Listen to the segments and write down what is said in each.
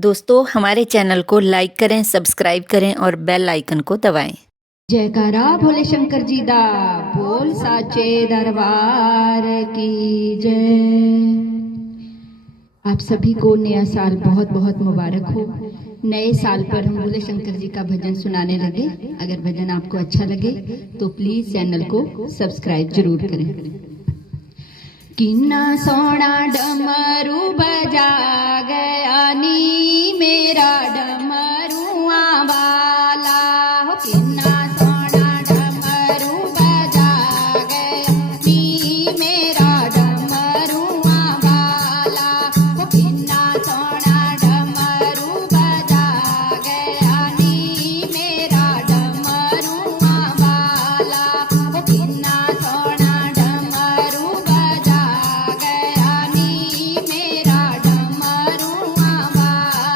दोस्तों हमारे चैनल को लाइक करें, सब्सक्राइब करें और बेल आइकन को दबाएं। जयकारा भोले शंकर जी दा, बोल साचे दरबार की जय। आप सभी को नया साल बहुत बहुत मुबारक हो। नए साल पर हम भोले शंकर जी का भजन सुनाने लगे। अगर भजन आपको अच्छा लगे तो प्लीज चैनल को सब्सक्राइब जरूर करें। किन्ना सोना डमरू बजा गया नी मेरा डमरुआ वाला हो। किन्ना सोना डमरू बजा गया नी मेरा डमरुआ वाला हो। किन्ना सोना डमरू बजा गया नी मेरा डमरुआ वाला हो। किन्ना सोना डमरू बजा गया नी मेरा डमरुआ वाला।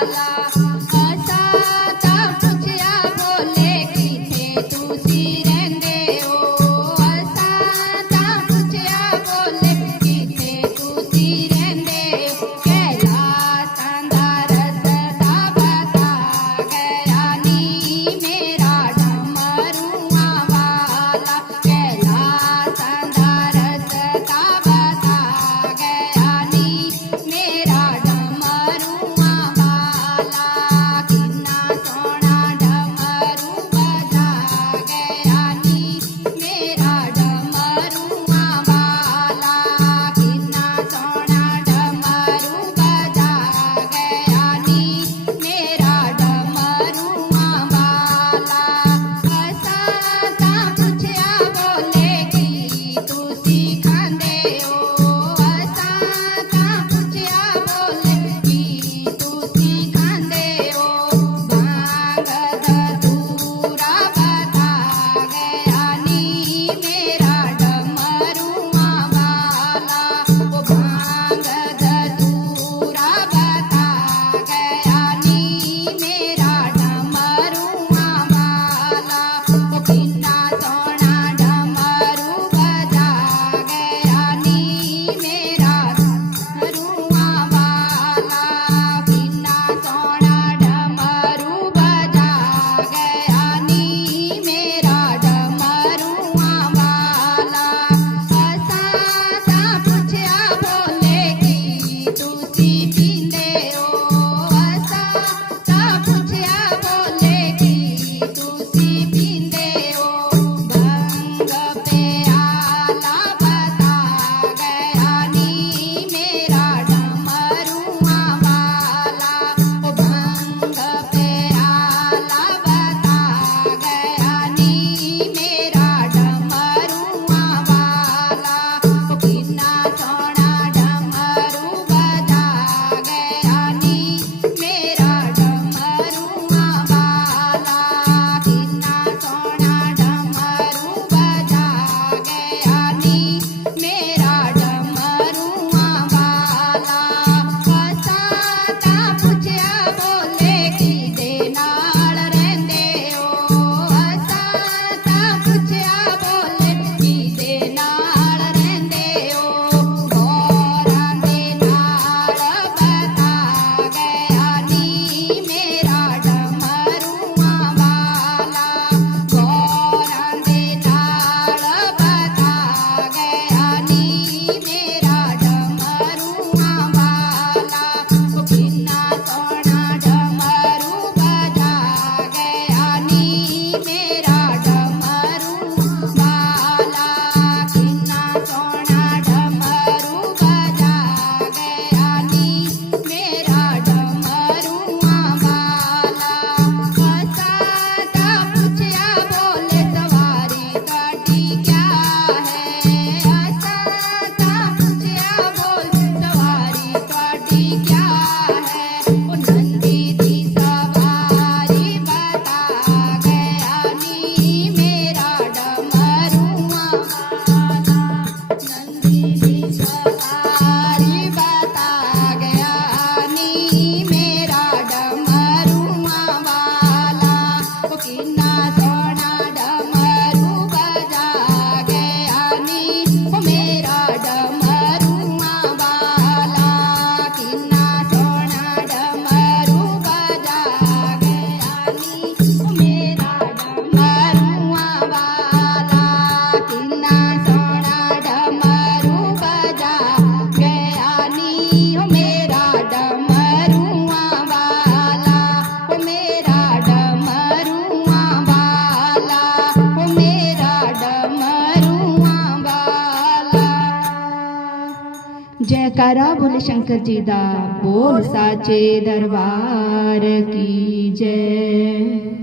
जयकारा भोले शंकर जी दा बोल साचे दरबार की जय।